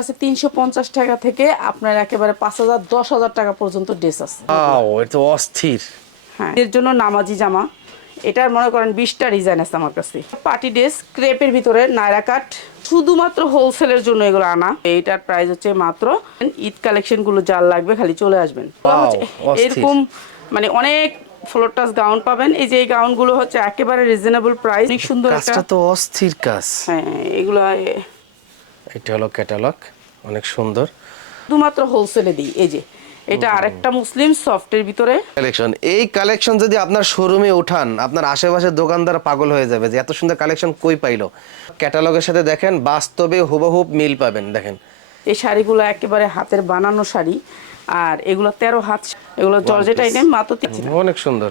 আছে তিনশো পঞ্চাশ টাকা থেকে আপনার একেবারে পাঁচ হাজার দশ হাজার টাকা পর্যন্ত ড্রেস আছে। এটা অস্থির। হ্যাঁ এর জন্য নামাজি জামা। এটার মনে করেন বিশটা ডিজাইন আছে আমার কাছে। পার্টি ড্রেস ক্রেপের ভিতরে নায়রা কাট শুধুমাত্র হোলসেলের জন্য এগুলো আনা। এইটার প্রাইস হচ্ছে মাত্র ঈদ কালেকশনগুলো যার লাগবে খালি চলে আসবেন। এরকম মানে অনেক ফ্লোর টাচ গাউন পাবেন। এই যে এই গাউনগুলো হচ্ছে একেবারে রিজনেবল প্রাইস অনেক সুন্দর একটা তো অস্থির কাজ। হ্যাঁ এগুলো এটা হলো ক্যাটালগ অনেক সুন্দর। শুধুমাত্র হোলসেলে দিই এই যে এটা আরেকটা মুসলিম সফটের ভিতরে। কালেকশন এই কালেকশন যদি আপনার শোরুমে উঠান আপনার আশেপাশের দোকানদার পাগল হয়ে যাবে যে এত সুন্দর কালেকশন কই পাইলো? ক্যাটালগের সাথে দেখেন বাস্তবে হুবহুব মিল পাবেন দেখেন। এই শাড়িগুলো একেবারে হাতের বানানো শাড়ি আর এগুলো তেরো হাত এগুলো জর্জেট আইটেম মাত্র তিন অনেক সুন্দর।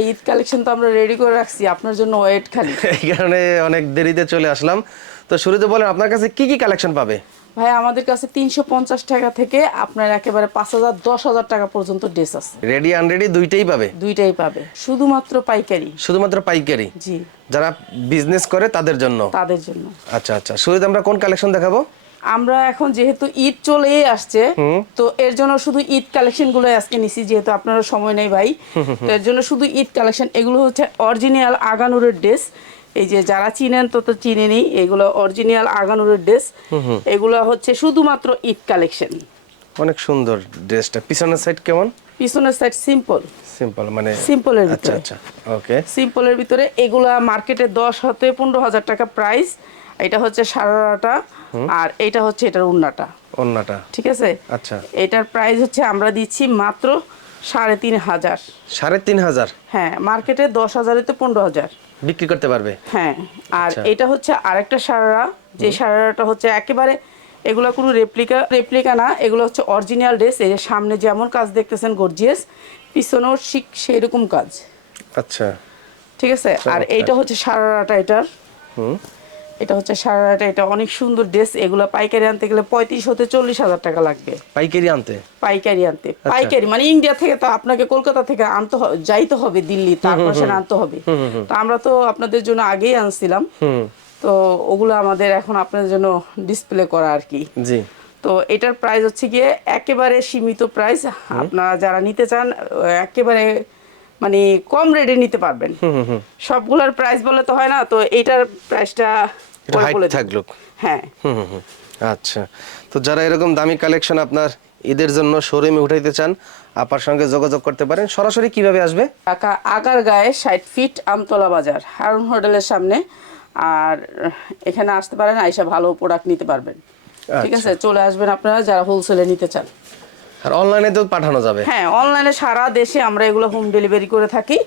ঈদ কালেকশন তো আমরা রেডি করে রাখছি আপনার জন্য ওয়েট খালি। এই কারণে অনেক দেরিতে চলে আসলাম। তো শুরুতে বলেন আপনার কাছে কি কি কালেকশন পাবে? ভাই আমাদের কাছে তিনশো পঞ্চাশ টাকা থেকে আপনার একেবারে পাঁচ হাজার দশ হাজার টাকা পর্যন্ত ড্রেস আছে। রেডি আনরেডি দুইটাই পাবে? দুইটাই পাবে। শুধুমাত্র পাইকারি। শুধুমাত্র পাইকারি? জি। যারা বিজনেস করে তাদের জন্য? তাদের জন্য। আচ্ছা আচ্ছা। শুরুতে আমরা কোন কালেকশন দেখাবো? আমরা এখন যেহেতু ঈদ চলেই আসছে তো এর জন্য শুধু ঈদ কালেকশনগুলো আজকে নিছি যেহেতু আপনারা সময় নেই ভাই। এর জন্য শুধু ঈদ কালেকশন এগুলো হচ্ছে অরিজিনাল আগানুরের ড্রেস এই যে যারা চিনেন তো তো চিনেনি এগুলো অরিজিনাল আগানুরের ড্রেস এগুলো হচ্ছে শুধুমাত্র ঈদ কালেকশন অনেক সুন্দর ড্রেসটা পিছনের সাইড কেমন? পিছনের সাইড সিম্পল সিম্পল মানে সিম্পলের আচ্ছা ভিতরে। আচ্ছা ওকে সিম্পলের ভিতরে এগুলা মার্কেটে দশ হতে পনেরো হাজার টাকা প্রাইস এটা হচ্ছে সারাটা আর এটা হচ্ছে এটার উন্নাটা অন্যটা ঠিক আছে? আচ্ছা। এটার প্রাইস হচ্ছে আমরা দিচ্ছি মাত্র সাড়ে তিন হাজার। সাড়ে তিন হাজার? হ্যাঁ মার্কেটে দশ হাজারেতে পনেরো হাজার। বিক্রি করতে পারবে? হ্যাঁ আর আচ্ছা। এটা হচ্ছে আরেকটা সারারা। যে সারারাটা হচ্ছে একেবারে এগুলো কোনো রেপ্লিকা রেপ্লিকা না এগুলো হচ্ছে অরিজিনাল ড্রেস এই যে সামনে যেমন কাজ দেখতেছেন গর্জিয়াস পিছনেও ঠিক সেরকম কাজ। আচ্ছা। ঠিক আছে? আর। এইটা হচ্ছে সারারাটা এটার। হুম। এটা হচ্ছে সারাটা এটা অনেক সুন্দর ড্রেস এগুলো পাইকারি আনতে গেলে পঁয়ত্রিশ হতে চল্লিশ হাজার টাকা লাগবে। পাইকারি আনতে? পাইকারি আনতে। আচ্ছা। পাইকারি মানে ইন্ডিয়া থেকে তো আপনাকে কলকাতা থেকে আনতে যাইতে হবে দিল্লি তারপর সেটা আনতে হবে। তো আমরা তো আপনাদের জন্য আগেই আনছিলাম। তো ওগুলো আমাদের এখন আপনাদের জন্য ডিসপ্লে করা আর কি। জি। তো এটার প্রাইস হচ্ছে গিয়ে একেবারে সীমিত প্রাইস আপনারা যারা নিতে চান একেবারে মানে কম রেটে নিতে পারবেন। সবগুলোর প্রাইস বলে তো হয় না তো এটার প্রাইসটা হাইট থাকল। হ্যাঁ। আচ্ছা। তো যারা এরকম দামি কালেকশন আপনার ঈদের জন্য শোরুমে উঠাইতে চান আপার সঙ্গে যোগাযোগ করতে পারেন। সরাসরি কীভাবে আসবে? ঢাকা আগার গায়ে ষাট ফিট আমতলা বাজার হারুন হোটেলের সামনে। আর এখানে আসতে পারেন আইসা ভালো প্রোডাক্ট নিতে পারবেন। ঠিক আছে? চলে আসবেন আপনারা যারা হোলসেলে নিতে চান। আর অনলাইনে তো পাঠানো যাবে। হ্যাঁ অনলাইনে সারা দেশে আমরা এগুলো হোম ডেলিভারি করে থাকি।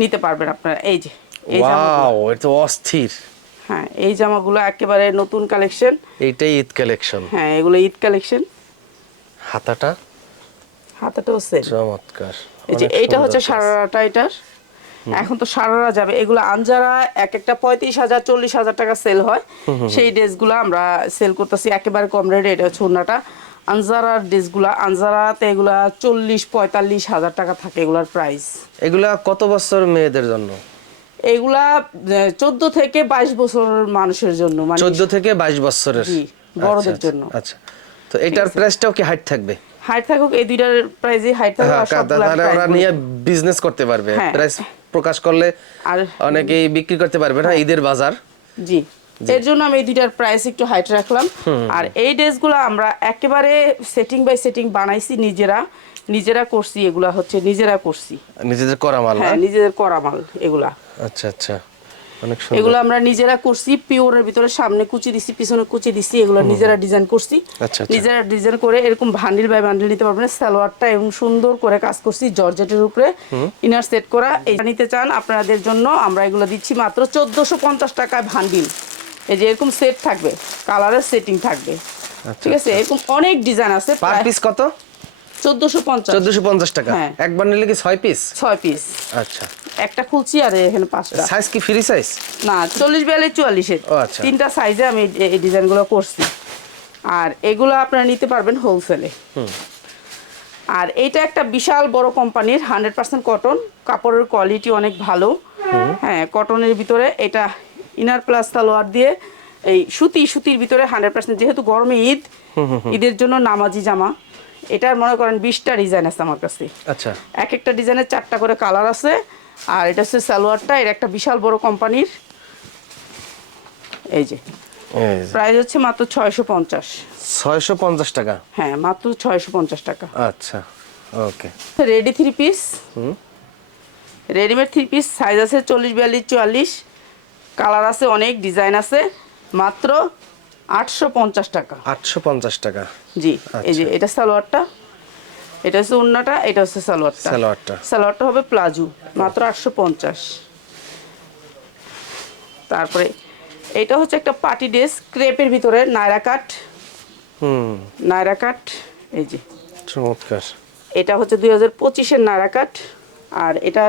নিতে পারবেন আপনারা। এই যে ওয়াও এটা অস্থির। হ্যাঁ এই জামাগুলো একেবারে নতুন কালেকশন এইটাই ঈদ কালেকশন হ্যাঁ এগুলো ঈদ কালেকশন হাতাটা? হাতাটাও সেল চমৎকার। এই যে এইটা হচ্ছে কাজ। সারারাটা এটার। এখন তো সারারা যাবে। এগুলো আনজারা এক একটা পঁয়ত্রিশ হাজার চল্লিশ হাজার টাকা সেল হয়। সেই ড্রেসগুলো আমরা সেল করতেছি একেবারে কম রেটে এটা হচ্ছে উন্নাটা আনজারার ড্রেসগুলো আনজারাতে এগুলা চল্লিশ পঁয়তাল্লিশ হাজার টাকা থাকে এগুলার প্রাইস এগুলা কত বছর মেয়েদের জন্য? এগুলা চোদ্দ থেকে বাইশ বছর মানুষের জন্য মানে চোদ্দ থেকে বাইশ বছরের। বড়দের আচ্ছা, জন্য। আচ্ছা তো এটার প্রাইসটাও কি হাইট থাকবে? হাইট থাকুক এই দুইটার প্রাইসই হাইট থাকুক হ্যাঁ তাহলে ওরা নিয়ে বিজনেস করতে পারবে। হ্যাঁ। প্রাইস প্রকাশ করলে আর অনেকেই বিক্রি করতে পারবে না ঈদের বাজার। জি। এর জন্য আমি এই দুইটার প্রাইস একটু হাইট রাখলাম। আর এই ড্রেসগুলো আমরা একেবারে সেটিং বাই সেটিং বানাইছি নিজেরা। নিজেরা করছি এগুলা হচ্ছে নিজেরা করছি। নিজেদের করা মাল হ্যাঁ নিজেদের করা মাল এগুলা। আচ্ছা আচ্ছা। অনেক সুন্দর। এগুলো আমরা নিজেরা করছি পিওরের ভিতরে সামনে কুচি দিছি পিছনে কুচি দিছি এগুলো নিজেরা ডিজাইন করছি। আচ্ছা, আচ্ছা। নিজেরা ডিজাইন করে এরকম ভান্ডিল বাই ভান্ডিল নিতে পারবেন সালোয়ারটা এবং সুন্দর করে কাজ করছি জর্জেটের উপরে। ইনার সেট করা এই নিতে চান আপনাদের জন্য আমরা এগুলো দিচ্ছি মাত্র চোদ্দোশো পঞ্চাশ টাকায় ভান্ডিল এই যে এরকম সেট থাকবে কালারের সেটিং থাকবে। ঠিক আছে? এরকম অনেক ডিজাইন আছে পার পিস কত? চোদ্দোশো পঞ্চাশ। চোদ্দশো পঞ্চাশ টাকা। হ্যাঁ। একবার নিলে কি ছয় পিস ছয় পিস আচ্ছা। একটা খুলছি আর এখানে পাঁচটা। সাইজ কি ফ্রি সাইজ না চল্লিশ বিয়াল্লিশ চুয়াল্লিশের। ও, আচ্ছা। তিনটা সাইজে আমি এই- এই ডিজাইনগুলো করছি। আর এগুলো আপনারা নিতে পারবেন হোলসেলে হুম। আর এটা একটা বিশাল বড় কোম্পানির হান্ড্রেড পার্সেন্ট কটন কাপড়ের কোয়ালিটি অনেক ভালো। হ্যাঁ কটনের ভিতরে এটা ইনার প্লাস সালোয়ার দিয়ে এই সুতি সুতির ভিতরে হান্ড্রেড পার্সেন্ট যেহেতু গরমে ঈদ ঈদের জন্য নামাজি জামা। এটার মনে করেন বিশটা ডিজাইন আছে আমার কাছে। আচ্ছা। এক একটা ডিজাইনের চারটা করে কালার আছে আর এটা হচ্ছে সালোয়ারটা এর একটা বিশাল বড় কোম্পানির। এই যে। প্রাইস হচ্ছে মাত্র ছয়শো পঞ্চাশ। ছয়শো পঞ্চাশ টাকা? হ্যাঁ মাত্র ছয়শো পঞ্চাশ টাকা। আচ্ছা okay. Ready three piece readymade three piece size আছে চল্লিশ বিয়াল্লিশ চুয়াল্লিশ। কালার আছে অনেক ডিজাইন আছে মাত্র আটশো পঞ্চাশ টাকা। আটশো পঞ্চাশ টাকা। জি এই যে আচ্ছা। এটা সালোয়ারটা এটা হচ্ছে উন্নাটা এটা হচ্ছে সালোয়ারটা। সালোয়ারটা। সালোয়ারটা হবে প্লাজো মাত্র আটশো পঞ্চাশ। তারপরে এটা হচ্ছে একটা পার্টি ড্রেস ক্রেপের ভিতরে নায়রা কাট। হুম। নায়রা কাট এই যে। চমৎকার। এটা হচ্ছে দুই হাজার পঁচিশের নায়রা কাট আর এটা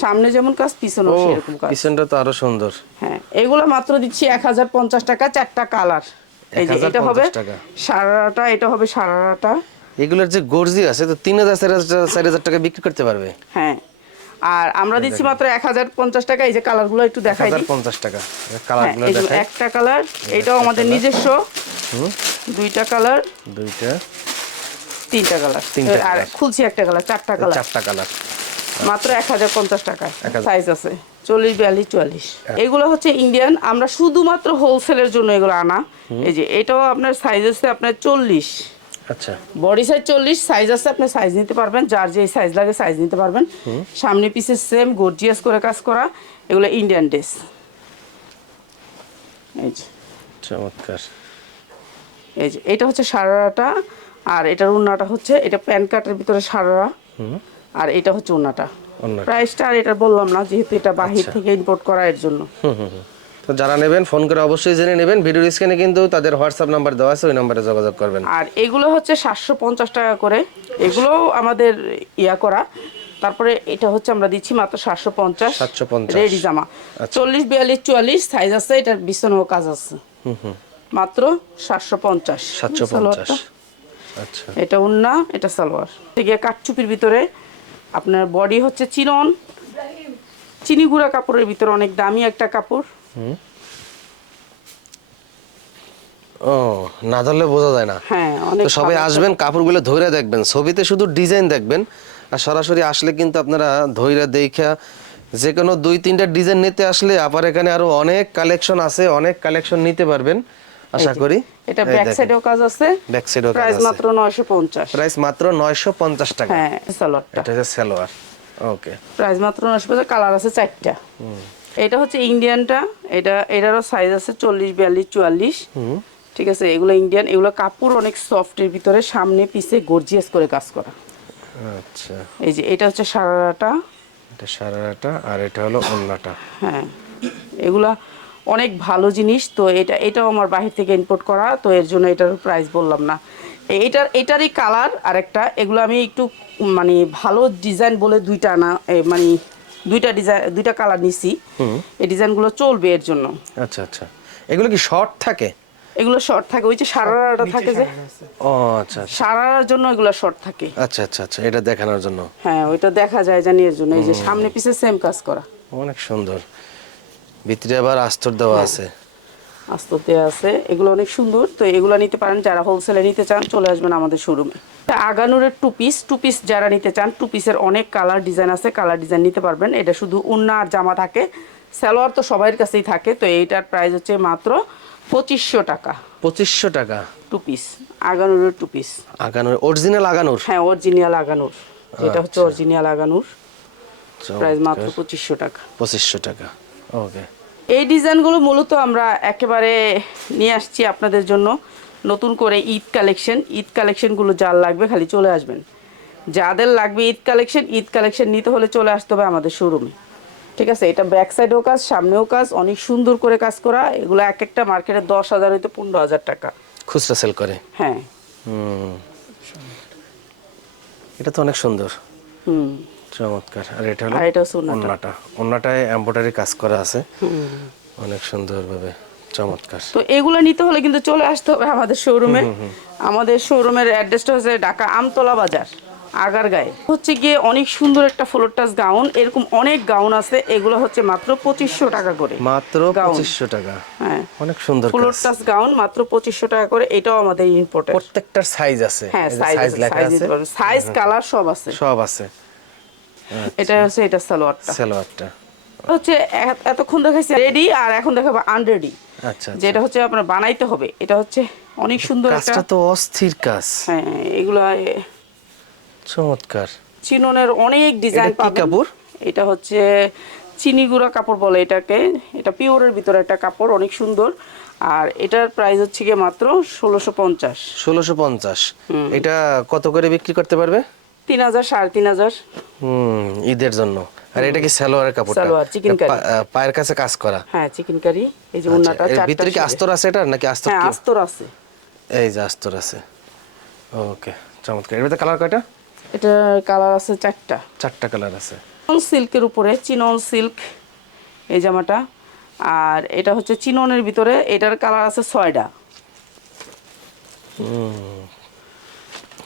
সামনে যেমন কাজ পিছনেও সেরকম কাজ। পিছনটা তো আরও সুন্দর। হ্যাঁ এগুলো মাত্র দিচ্ছি এক হাজার পঞ্চাশ টাকা চারটা কালার। এই যে এটা হবে 1050। সারারাটা এটা হবে সারারাটা এগুলোর যে গর্জি আছে তো তিন হাজার চার হাজার চার হাজার টাকা বিক্রি করতে পারবে? হ্যাঁ আর আমরা দিচ্ছি মাত্র এক হাজার পঞ্চাশ টাকা এই যে কালারগুলো একটু দেখাই দিই। পঞ্চাশ টাকা হ্যাঁ কালারগুলো এই একটা কালার এটাও আমাদের নিজস্ব। দুইটা কালার। দুইটা। তিনটা কালার। আর খুলছি একটা কালার চারটা কালার। চারটা কালার। মাত্র এক হাজার পঞ্চাশ টাকা সাইজ আছে। চল্লিশ বিয়াল্লিশ চুয়াল্লিশ। এগুলো হচ্ছে ইন্ডিয়ান আমরা শুধুমাত্র হোলসেলের জন্য এগুলো আনা। এই যে এটাও আপনার সাইজ আছে আপনার চল্লিশ। আচ্ছা। বডি সাইজ চল্লিশ সাইজ আছে আপনি সাইজ নিতে পারবেন। যার যে সাইজ লাগে সাইজ নিতে পারবেন। সামনে পিসে সেম গর্জিয়াস করে কাজ করা। এগুলো ইন্ডিয়ান ড্রেস এই যে। চমৎকার। এই যে এটা হচ্ছে সারারাটা। আর এটার উন্নাটা হচ্ছে এটা প্যান কার্টের ভিতরে সারারা। আর এটা হচ্ছে ওন্নাটা। প্রাইসটা আর এটা বললাম না যেহেতু এটা বাহির আচ্ছা। থেকে ইম্পোর্ট করা এর জন্য। তো যারা নেবেন ফোন করে অবশ্যই জেনে নেবেন। ভিডিও স্ক্রিনে কিন্তু তাদের হোয়াটসঅ্যাপ নাম্বার দেওয়া আছে ওই নাম্বারে যোগাযোগ করবেন। আর এগুলো হচ্ছে সাতশো পঞ্চাশ টাকা করে। এগুলোও আমাদের ইয়া করা। তারপরে এটা হচ্ছে আমরা দিচ্ছি মাত্র সাতশো পঞ্চাশ। 750 রেডি জামা। আচ্ছা। চল্লিশ বিয়াল্লিশ চুয়াল্লিশ সাইজ আছে এটার বিছানাও কাজ আছে। মাত্র সাতশো পঞ্চাশ। সাতশো পঞ্চাশ। আচ্ছা। এটা উন্না এটা সালোয়ার। থেকে কাঠচুপির ভিতরে আপনার বডি হচ্ছে চিরন। চিনি গুঁড়া কাপড়ের ভিতরে অনেক দামি একটা কাপড়। ও না ধরলে বোঝা যায় না। হ্যাঁ অনেক সবাই আসবেন কাপড়গুলো ধরে দেখবেন ছবিতে শুধু ডিজাইন দেখবেন আর সরাসরি আসলে কিন্তু আপনারা ধৈর্য দেখা যে কোনো দুই তিনটা ডিজাইন নিতে আসলে আবার এখানে আরও অনেক কালেকশন আছে অনেক কালেকশন নিতে পারবেন আশা করি। এটা ব্যাক সাইডেও কাজ আছে ব্যাক সাইডও প্রাইস মাত্র নয়শো পঞ্চাশ। প্রাইস মাত্র নয়শো পঞ্চাশ টাকা। হ্যাঁ সালোয়ারটা এটা হচ্ছে সালোয়ার ওকে প্রাইস মাত্র নশো পঞ্চাশ কালার আছে চারটা। এটা হচ্ছে ইন্ডিয়ানটা এটা এটারও সাইজ আছে চল্লিশ বিয়াল্লিশ চুয়াল্লিশ। ঠিক আছে এগুলো ইন্ডিয়ান এগুলো কাপড় অনেক সফটের ভিতরে সামনে পিছে গর্জিয়াস করে কাজ করা। আচ্ছা। এই যে এটা হচ্ছে সারারাটা। এটা সারাটা আর এটা হলো অন্যটা হ্যাঁ। এগুলা অনেক ভালো জিনিস তো এটা এটাও আমার বাহির থেকে ইম্পোর্ট করা তো এর জন্য এটার প্রাইস বললাম না। এটার এটারই কালার আরেকটা এগুলো আমি একটু মানে ভালো ডিজাইন বলে দুইটা আনা এ, মানে দুইটা ডিজাইন দুইটা কালার নিছি। এই ডিজাইনগুলো চলবে এর জন্য। আচ্ছা আচ্ছা। এগুলো কি শর্ট থাকে? এগুলো শর্ট থাকে ওই যে সারারাটা থাকে যে ও আচ্ছা আচ্ছা। সারারার জন্য এগুলো শর্ট থাকে। আচ্ছা আচ্ছা আচ্ছা এটা দেখানোর জন্য। হ্যাঁ ওইটা দেখা যায় জানি এর জন্য এই যে সামনে পিছে সেম কাজ করা। অনেক সুন্দর। ভিতরে আবার আস্তর দেওয়া আছে। আস্ততে আছে। এগুলো অনেক সুন্দর। তো এগুলো নিতে পারেন যারা হোলসেলে নিতে চান চলে আসবেন আমাদের শোরুমে আগানুরের টু পিস টু পিস যারা নিতে চান টু পিসের অনেক কালার ডিজাইন আছে। কালার ডিজাইন নিতে পারবেন। এটা শুধু উন্না আর জামা থাকে। সালোয়ার তো সবার কাছেই থাকে। তো এইটার প্রাইস হচ্ছে মাত্র পঁচিশশো টাকা। পঁচিশশো টাকা। টু পিস আগানুরের টু পিস আগানোর অরিজিনাল আগানোর? হ্যাঁ অরিজিনাল আগানুর। যেটা হচ্ছে আচ্ছা। অরিজিনাল আগানুর। প্রাইস মাত্র পঁচিশশো টাকা। পঁচিশশো টাকা। ওকে এই ডিজাইনগুলো মূলত আমরা একেবারে নিয়ে আসছি আপনাদের জন্য নতুন করে ঈদ কালেকশন। ঈদ কালেকশনগুলো যার লাগবে খালি চলে আসবেন। যাদের লাগবে ঈদ কালেকশন ঈদ কালেকশন নিতে হলে চলে আসতে হবে আমাদের শোরুমে ঠিক আছে? এটা ব্যাক সাইডেও কাজ সামনেও কাজ অনেক সুন্দর করে কাজ করা। এগুলো এক একটা মার্কেটে দশ হাজার হইতে পনেরো হাজার টাকা। খুচরা সেল করে? হ্যাঁ। হুম। এটা তো অনেক সুন্দর। হুম। চমৎকার। আর এটা হলো আর এটা হচ্ছে ওড়নাটা। অন্যটা অন্যটায় কাজ করা আছে। অনেক সুন্দরভাবে চমৎকার। তো এগুলো নিতে হলে কিন্তু চলে আসতে হবে আমাদের শোরুমে আমাদের শোরুমের অ্যাড্রেসটা হচ্ছে ঢাকা আমতলা বাজার আগার গায়ে হচ্ছে গিয়ে অনেক সুন্দর একটা ফ্লোর টাচ গাউন এরকম অনেক গাউন আছে। এগুলো হচ্ছে মাত্র পঁচিশশো টাকা করে। মাত্র পঁচিশশো টাকা। হ্যাঁ। অনেক সুন্দর ফ্লোর কাজ। টাচ গাউন মাত্র পঁচিশশো টাকা করে। এটাও আমাদের ইম্পোর্টের প্রত্যেকটার সাইজ আছে। হ্যাঁ সাইজ লেখা আছে। সাইজ কালার সব আছে। সব আছে। এটা হচ্ছে এটা সালোয়ারটা। সালোয়ারটা। হচ্ছে এতক্ষণ দেখাইছি রেডি আর এখন দেখাবো আনরেডি আচ্ছা আচ্ছা। যেটা হচ্ছে আপনার বানাইতে হবে। এটা হচ্ছে অনেক সুন্দর একটা কাজটা তো অস্থির কাজ। হ্যাঁ এগুলা চমৎকার। চিননের অনেক ডিজাইন পাবেন। কাপড়? এটা হচ্ছে চিনি গুঁড়া কাপড় বলে এটাকে। এটা পিওরের ভিতরে একটা কাপড় অনেক সুন্দর। আর এটার প্রাইস হচ্ছে গিয়ে মাত্র ষোলোশো পঞ্চাশ। ষোলোশো পঞ্চাশ। এটা কত করে বিক্রি করতে পারবে? তিন হাজার সাড়ে তিন হাজার। হুম ঈদের জন্য। আর এটা কি সালোয়ারের কাপড়টা? সালোয়ার, পা- আহ, পায়ের কাছে কাজ করা? হ্যাঁ চিকেন কারি এই যে আচ্ছা, চারটা ভিতরে কি আস্তর আছে এটা নাকি আস্তর হ্যাঁ কি? আস্তর আছে। এই যে আস্তর আছে। ওকে চমৎকার। এর ভিতরে কালার কয়টা? এটা কালার আছে চারটা। চারটা কালার আছে। সিল্কের উপরে চিনন সিল্ক এই জামাটা। আর এটা হচ্ছে চিননের ভিতরে এটার কালার আছে ছয়টা।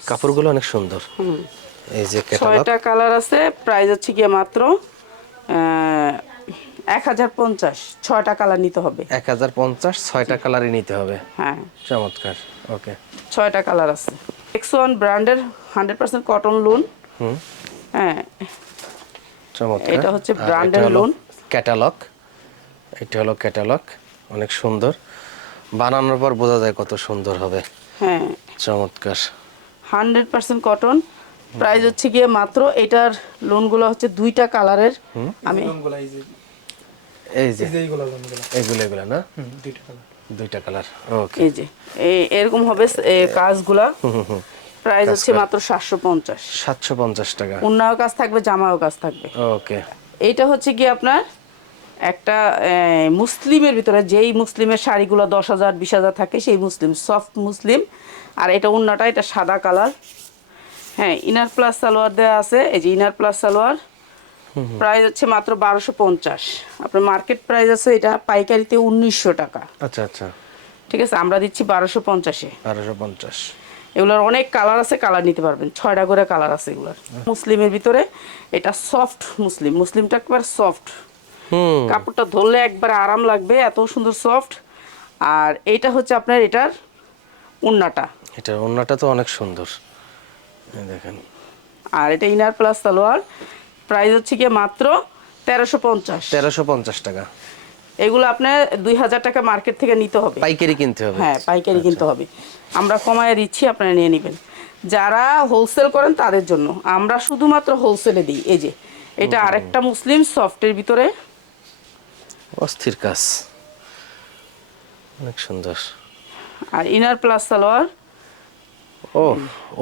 কাপড়গুলো অনেক সুন্দর। এই যে ছয়টা কালার আছে প্রাইস হচ্ছে গিয়ে মাত্র এক হাজার পঞ্চাশ ছয়টা কালার নিতে হবে। এক হাজার পঞ্চাশ ছয়টা কালারই নিতে হবে। হ্যাঁ। চমৎকার ওকে। ছয়টা কালার আছে। এক্স ওয়ান ব্র্যান্ডের হান্ড্রেড পার্সেন্ট কটন লোন হুম। হ্যাঁ। চমৎকার। এটা হচ্ছে loan। ক্যাটালগ এটা হলো ক্যাটালগ অনেক সুন্দর। বানানোর পর বোঝা যায় কত সুন্দর হবে। হ্যাঁ। চমৎকার। হান্ড্রেড পার্সেন্ট কটন প্রাইস হচ্ছে গিয়ে মাত্র এটার লোনগুলো হচ্ছে দুইটা কালারের। আমি এই যে এগুলো এগুলো না? দুইটা কালার। দুইটা কালার ওকে। এই যে এই- এরকম হবে কাজগুলা। প্রাইস হচ্ছে মাত্র সাতশো পঞ্চাশ। সাতশো পঞ্চাশ টাকা। উন্নাও কাজ থাকবে জামাও কাজ থাকবে। ওকে। এইটা হচ্ছে কি আপনার একটা আহ, মুসলিমের ভিতরে যেই মুসলিমের শাড়িগুলো দশ হাজার বিশ হাজার থাকে সেই মুসলিম সফট মুসলিম। আর এটা উন্নাটা এটা সাদা কালার। হ্যাঁ ইনার প্লাস সালোয়ার দেওয়া আছে। এই যে ইনার প্লাস সালোয়ার প্রাইস হচ্ছে মাত্র বারোশো পঞ্চাশ। আপনার মার্কেট প্রাইস আছে এটা পাইকারিতে উনিশশো টাকা। আচ্ছা আচ্ছা। ঠিক আছে আমরা দিচ্ছি বারোশো পঞ্চাশে। বারোশো পঞ্চাশ। এগুলোর অনেক কালার আছে কালার নিতে পারবেন। ছয়টা করে কালার আছে এগুলোর। মুসলিমের ভিতরে এটা সফট মুসলিম। মুসলিমটা একবার সফট হুম। কাপড়টা ধরলে একবার আরাম লাগবে এত সুন্দর সফট আর এইটা হচ্ছে আপনার এটার উন্নাটা। এটা ওড়নাটা তো অনেক সুন্দর। আর এটা ইনার প্লাস সালোয়ার। প্রাইস হচ্ছে গিয়ে মাত্র তেরোশো পঞ্চাশ। তেরোশো পঞ্চাশ টাকা। এগুলো আপনার দুই হাজার টাকা মার্কেট থেকে নিতে হবে। পাইকারি কিনতে হবে। হ্যাঁ পাইকারি কিনতে হবে। আমরা কমায় দিচ্ছি আপনারা নিয়ে নেবেন। যারা হোলসেল করেন তাদের জন্য। আমরা শুধুমাত্র হোলসেলে দিই। এই যে এটা আরেকটা মুসলিম সফটের ভিতরে। অস্থির কাজ। অনেক সুন্দর। আর ইনার প্লাস সালোয়ার ও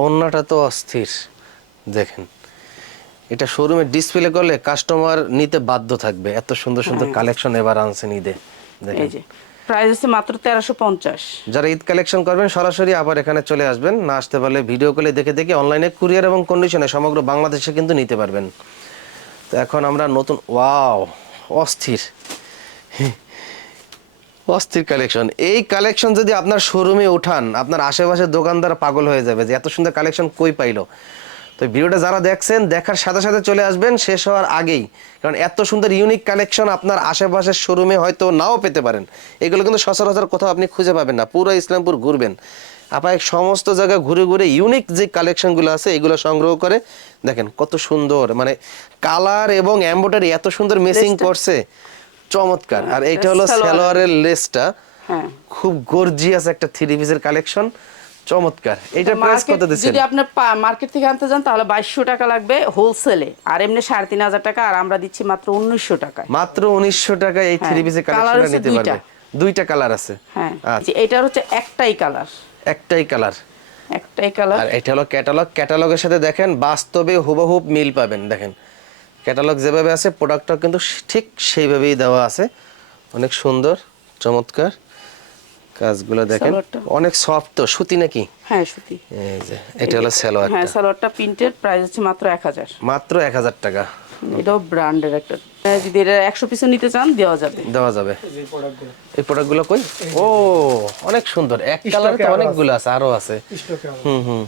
ওড়নাটা তো অস্থির। দেখেন এটা শোরুমে ডিসপ্লে করলে কাস্টমার নিতে বাধ্য থাকবে। এত সুন্দর সুন্দর কালেকশন এবার আনছেন ঈদে। দেখেন। প্রাইস হচ্ছে মাত্র তেরোশো পঞ্চাশ। যারা ঈদ কালেকশন করবেন সরাসরি আবার এখানে চলে আসবেন। না আসতে পারলে ভিডিও কলে দেখে দেখে অনলাইনে কুরিয়ার এবং কন্ডিশনে সমগ্র বাংলাদেশে কিন্তু নিতে পারবেন। তো এখন আমরা নতুন ওয়াও অস্থির। অস্থির কালেকশন এই কালেকশন যদি আপনার শোরুমে উঠান আপনার আশেপাশের দোকানদার পাগল হয়ে যাবে যে এত সুন্দর কালেকশন কই পাইলো? তো ভিডিওটা যারা দেখছেন দেখার সাথে সাথে চলে আসবেন শেষ হওয়ার আগেই। কারণ এত সুন্দর ইউনিক কালেকশন আপনার আশেপাশের শোরুমে হয়তো নাও পেতে পারেন। এগুলো কিন্তু সচরাচর কোথাও আপনি খুঁজে পাবেন না পুরো ইসলামপুর ঘুরবেন। আপনার সমস্ত জায়গায় ঘুরে ঘুরে ইউনিক যে কালেকশনগুলো আছে এগুলো সংগ্রহ করে দেখেন কত সুন্দর মানে কালার এবং এম্বোটারি এত সুন্দর মেসিং করছে। চমৎকার। আর এইটা হলো সালোয়ারের লেসটা। হ্যাঁ। খুব গর্জিয়াস একটা থ্রি পিসের কালেকশন চমৎকার। এইটা প্রাইস কত দিচ্ছেন? যদি আপনি মার্কেট থেকে আনতে যান তাহলে বাইশশো টাকা লাগবে হোলসেলে আর এমনি সাড়ে তিন হাজার টাকা আর আমরা দিচ্ছি মাত্র উনিশশো টাকায়। মাত্র উনিশশো টাকায় এই হ্যাঁ, থ্রি পিসের হচ্ছে নিতে দুইটা। পারবে। দুইটা কালার আছে। হ্যাঁ আচ্ছা, এটার হচ্ছে একটাই কালার একটাই কালার একটাই কালার আর এটা হলো ক্যাটালগ ক্যাটালগের সাথে দেখেন বাস্তবে হুবহুব মিল পাবেন। দেখেন ক্যাটালগ যেভাবে আছে প্রোডাক্টটা কিন্তু ঠিক সেইভাবেই দেওয়া আছে। অনেক সুন্দর চমৎকার। কাজগুলো দেখেন? অনেক সফট তো সুতি নাকি? হ্যাঁ সুতি। এই যে এটা হলো সালোয়ার হ্যাঁ সালোয়ারটা প্রিন্টের প্রাইস হচ্ছে মাত্র এক হাজার। মাত্র এক হাজার টাকা। এটাও ব্র্যান্ডের একটা। হ্যাঁ, যদি এটা একশো পিসও নিতে চান দেওয়া যাবে। দেওয়া যাবে। এই প্রোডাক্টগুলো কই? ও অনেক সুন্দর। এক কালার তো অনেকগুলো আছে আরও আছে। স্টকে হুম হুম।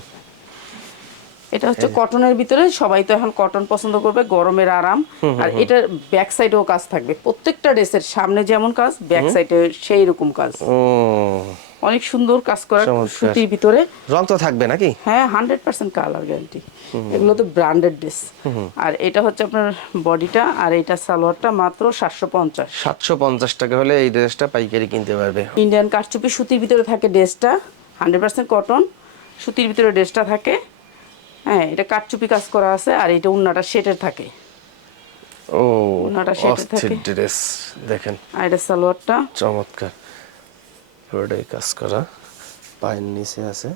এটা হচ্ছে কটনের ভিতরে সবাই তো এখন কটন পছন্দ করবে গরমের আরাম। আর এটার ব্যাক সাইডেও কাজ থাকবে। প্রত্যেকটা ড্রেসের সামনে যেমন কাজ ব্যাক সাইডে সেই রকম কাজ অনেক সুন্দর কাজ করা সুতির ভিতরে। রং তো থাকবে নাকি? হ্যাঁ হান্ড্রেড পার্সেন্ট কালার গ্যারান্টি। এগুলো তো ব্র্যান্ডেড ড্রেস। আর এটা হচ্ছে আপনার বডিটা আর এটা সালোয়ারটা মাত্র সাতশো পঞ্চাশ। সাতশো পঞ্চাশ টাকা হলে এই ড্রেসটা পাইকারি কিনতে পারবে। ইন্ডিয়ান কারচুপি সুতির ভিতরে থাকে ড্রেসটা হান্ড্রেড পার্সেন্ট কটন। সুতির ভিতরে ড্রেসটা থাকে। হ্যাঁ এটা কারচুপি কাজ করা আছে আর এটা উন্নাটা সেটের থাকে। ও সেটা অস্থির থাকে। ড্রেস দেখেন। আর এটা সালোয়ারটা। চমৎকার। পুরোটাই কাজ করা পায়ের নিচে আছে।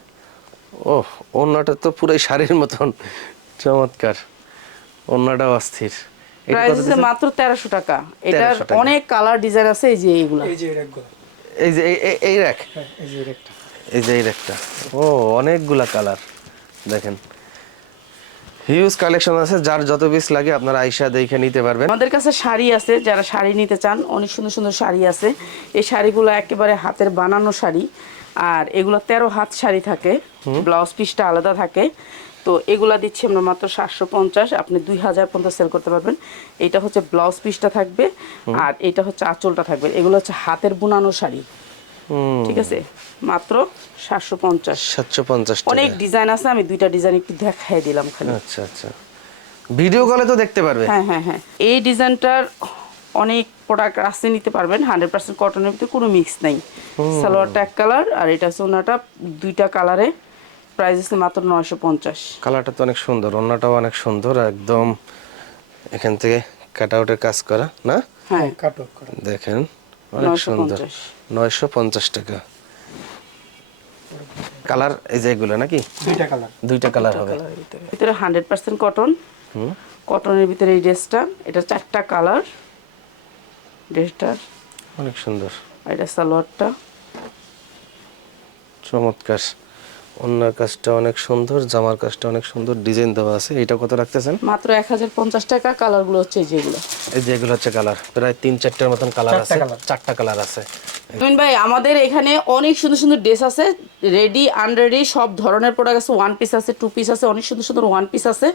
ও অন্যটা তো পুরাই শাড়ির মতন। চমৎকার। অন্যটা অস্থির। প্রাইস? মাত্র তেরোশো টাকা। এটার অনেক কালার ডিজাইন আছে এই যে এইগুলা। এই যে এই র্যাকগুলো। এই যে এই- র্যাক? হ্যাঁ এই যে র্যাকটা। এই যে এই র্যাকটা। ও অনেকগুলা কালার দেখেন। হিউজ কালেকশন আছে যার যত পিস লাগে আপনারা আইসা দেখে নিতে পারবেন। আমাদের কাছে শাড়ি আছে যারা শাড়ি নিতে চান অনেক সুন্দর সুন্দর শাড়ি আছে। এই শাড়িগুলো একেবারে হাতের বানানো শাড়ি আর এগুলো তেরো হাত শাড়ি থাকে ব্লাউজ পিসটা আলাদা থাকে। তো এগুলা দিচ্ছি আমরা মাত্র সাতশো পঞ্চাশ আপনি দুই হাজার পর্যন্ত সেল করতে পারবেন। এটা হচ্ছে ব্লাউজ পিসটা থাকবে আর এটা হচ্ছে আঁচলটা থাকবে। এগুলো হচ্ছে হাতের বুনানো শাড়ি। ঠিক আছে? মাত্র সাতশো পঞ্চাশ। সাতশো পঞ্চাশ অনেক ডিজাইন আছে আমি দুইটা ডিজাইন একটু দেখাই দিলাম খালি। আচ্ছা আচ্ছা। ভিডিও কলে তো দেখতে পারবে। হ্যাঁ হ্যাঁ হ্যাঁ। এই ডিজাইনটার অনেক প্রোডাক্ট আসতে নিতে পারবেন। হান্ড্রেড পার্সেন্ট কটনের ভিতরে কোনো মিক্স নেই। সালোয়ারটা এক কালার আর এটা হচ্ছে ওনাটা দুইটা কালারে প্রাইস আছে মাত্র নয়শো পঞ্চাশ। কালারটা তো অনেক সুন্দর অন্যটাও অনেক সুন্দর একদম এখান থেকে কাট আউটের কাজ করা না? হ্যাঁ। কাট অফ করা। দেখেন অনেক সুন্দর। নয়শো পঞ্চাশ টাকা। কালার এই যে এগুলো নাকি? দুইটা কালার। দুইটা কালার হবে। ভিতরে। Hundred percent cotton. কটনের ভিতরে এই ড্রেসটা। এটা চারটা কালার। ড্রেসটার অনেক সুন্দর। এটা সালোয়ারটা। চমৎকার। অন্যার কাজটা অনেক সুন্দর জামার কাজটা অনেক সুন্দর ডিজাইন দেওয়া আছে। এটা কত রাখতেছেন? মাত্র এক হাজার পঞ্চাশ টাকা। কালারগুলো হচ্ছে এই যেগুলো এই যে এগুলো হচ্ছে কালার। প্রায় তিন চারটার মতন কালার আছে। চারটা কালার আছে। তুমিন ভাই আমাদের এখানে অনেক সুন্দর সুন্দর ড্রেস আছে রেডি আনরেডি সব ধরনের প্রোডাক্ট আছে ওয়ান পিস আছে টু পিস আছে অনেক সুন্দর সুন্দর ওয়ান পিস আছে।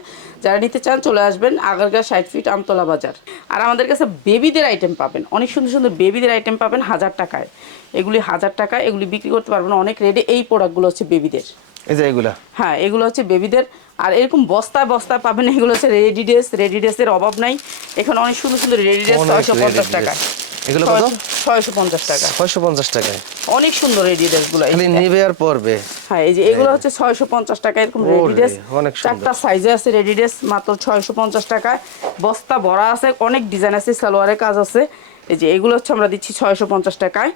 যারা নিতে চান চলে আসবেন আগারগা ষাট ফিট আমতলা বাজার। আর আমাদের কাছে বেবিদের আইটেম পাবেন অনেক সুন্দর সুন্দর বেবিদের আইটেম পাবেন হাজার টাকায়। এগুলি হাজার টাকা এগুলি বিক্রি করতে পারবেন অনেক রেডি এই প্রোডাক্টগুলো হচ্ছে বেবিদের এই যে এগুলা? হ্যাঁ এগুলো হচ্ছে বেবিদের আর এরকম বস্তায় বস্তায় পাবেন এগুলো হচ্ছে রেডি ড্রেস রেডি ড্রেসের অভাব নাই। এখানে অনেক সুন্দর সুন্দর রেডি ড্রেস ছয়শো পঞ্চাশ dress। টাকা এগুলো কত? ছয়শো পঞ্চাশ টাকা। ছয়শো পঞ্চাশ টাকায়। অনেক সুন্দর রেডি ড্রেসগুলো খালি নিবে আর পরবে। হ্যাঁ এই যে এগুলো হচ্ছে ছয়শো পঞ্চাশ টাকা এরকম ওরে, রেডি ড্রেস চারটা সাইজে আছে রেডি ড্রেস মাত্র ছয়শো পঞ্চাশ টাকায়। বস্তা ভরা আছে অনেক ডিজাইন আছে সালোয়ারের কাজ আছে। এই যে এগুলো হচ্ছে আমরা দিচ্ছি ছয়শো পঞ্চাশ টাকায়।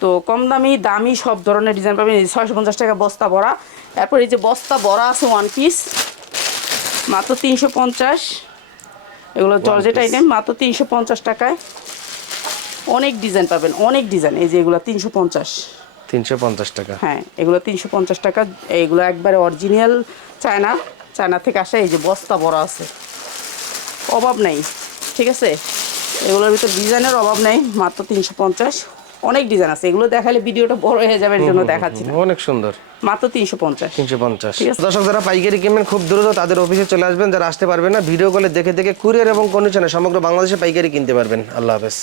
তো কম দামি দামি সব ধরনের ডিজাইন পাবেন। ছয়শো পঞ্চাশ টাকা বস্তা ভরা। তারপর এই যে বস্তা ভরা আছে ওয়ান পিস মাত্র তিনশো পঞ্চাশ। এগুলো জর্জেট আইটেম মাত্র তিনশো পঞ্চাশ টাকায়। অনেক ডিজাইন পাবেন অনেক ডিজাইন এই যে এগুলো তিনশো পঞ্চাশ। তিনশো পঞ্চাশ টাকা। হ্যাঁ এগুলো তিনশো পঞ্চাশ টাকা। এগুলো একবারে অরিজিনাল চায়না। চায়না থেকে আসা এই যে বস্তা বড় আছে। অভাব নেই ঠিক আছে? এগুলোর ভিতর ডিজাইনের অভাব নেই মাত্র তিনশো পঞ্চাশ। অনেক ডিজাইন আছে। এগুলো দেখালে ভিডিওটা বড় হয়ে যাবে এর জন্য দেখাচ্ছি না। অনেক সুন্দর। মাত্র তিনশো পঞ্চাশ। তিনশো পঞ্চাশ। ঠিক আছে। দর্শক যারা পাইকারি কিনবেন খুব দ্রুত তাদের অফিসে চলে আসবেন। যারা আসতে পারবেন না ভিডিও কলে দেখে দেখে কুরিয়ার এবং কন্ডিশনে সমগ্র বাংলাদেশে পাইকারি কিনতে পারবেন। আল্লাহ হাফেজ।